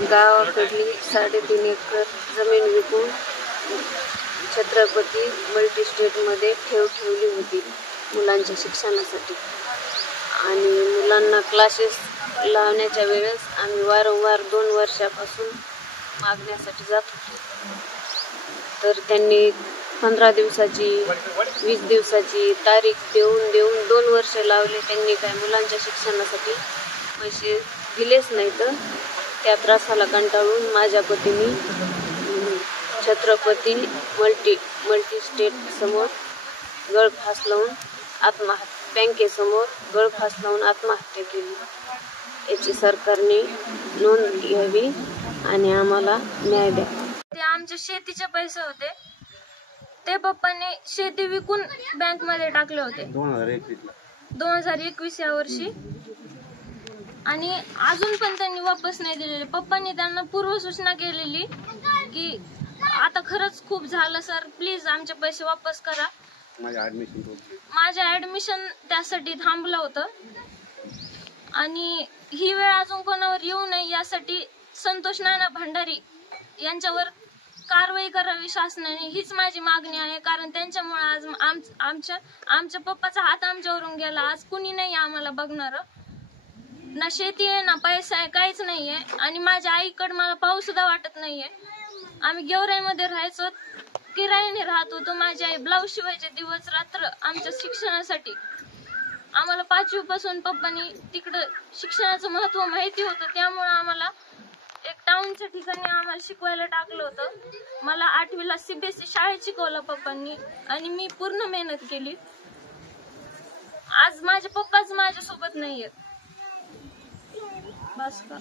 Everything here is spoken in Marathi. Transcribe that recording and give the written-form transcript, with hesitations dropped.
गावाकडली 3.5 एकर जमीन विकून छत्रपती मल्टीस्टेटमध्ये ठेवली होती मुलांच्या शिक्षणासाठी. आणि मुलांना क्लासेस लावण्याच्या वेळेस आम्ही वारंवार 2 वर्षापासून मागण्यासाठी जात होतो. तर त्यांनी 15 दिवसाची 20 दिवसाची तारीख देऊन 2 वर्ष लावले. त्यांनी काय मुलांच्या शिक्षणासाठी पैसे दिलेच नाही. तर त्या त्रासाला कंटाळून माझ्या पतीने छत्रपती मल्टीस्टेट समोर गळफास लावून बँकेसमोर गळफास लावून आत्महत्या केली. याची सरकारने नोंद घ्यावी आणि आम्हाला न्याय द्यावा. ते आमच्या शेतीचे पैसे होते, ते पप्पांनी शेती विकून बँक मध्ये टाकले होते 2021 या वर्षी. आणि अजून पण त्यांनी वापस नाही दिलेले. पप्पांनी त्यांना पूर्वसूचना केलेली की आता खरंच खूप झालं सर, प्लीज आमचे पैसे वापस करा. माझं ऍडमिशन त्यासाठी थांबलं होतं. आणि ही वेळ अजून कोणावर येऊ नये यासाठी संतोष नाना भंडारी यांच्यावर कारवाई करावी शासनाने, हीच माझी मागणी आहे. कारण त्यांच्यामुळे आज आमच्या पप्पाचा हात आमच्यावरून गेला. आज कुणी नाही आम्हाला बघणार, ना शेती आहे ना पैसा आहे, काहीच नाहीये. आणि माझ्या आईकडे मला पाऊस सुद्धा वाटत नाहीये. आम्ही गेवराईमध्ये राहायचो, किरायाने राहत होतो. माझी आई ब्लाऊज शिवायचे दिवस रात्र आमच्या शिक्षणासाठी. आम्हाला 5वी पासून पप्पांनी तिकडं शिक्षणाचं महत्व माहिती होतं, त्यामुळे आम्हाला एक टाउनच्या ठिकाणी आम्हाला शिकवायला टाकलं होतं. मला 8वीला CBSE शाळेत शिकवलं पप्पांनी आणि मी पूर्ण मेहनत केली. आज माझे पप्पाच माझ्यासोबत नाहीयेत. बस का.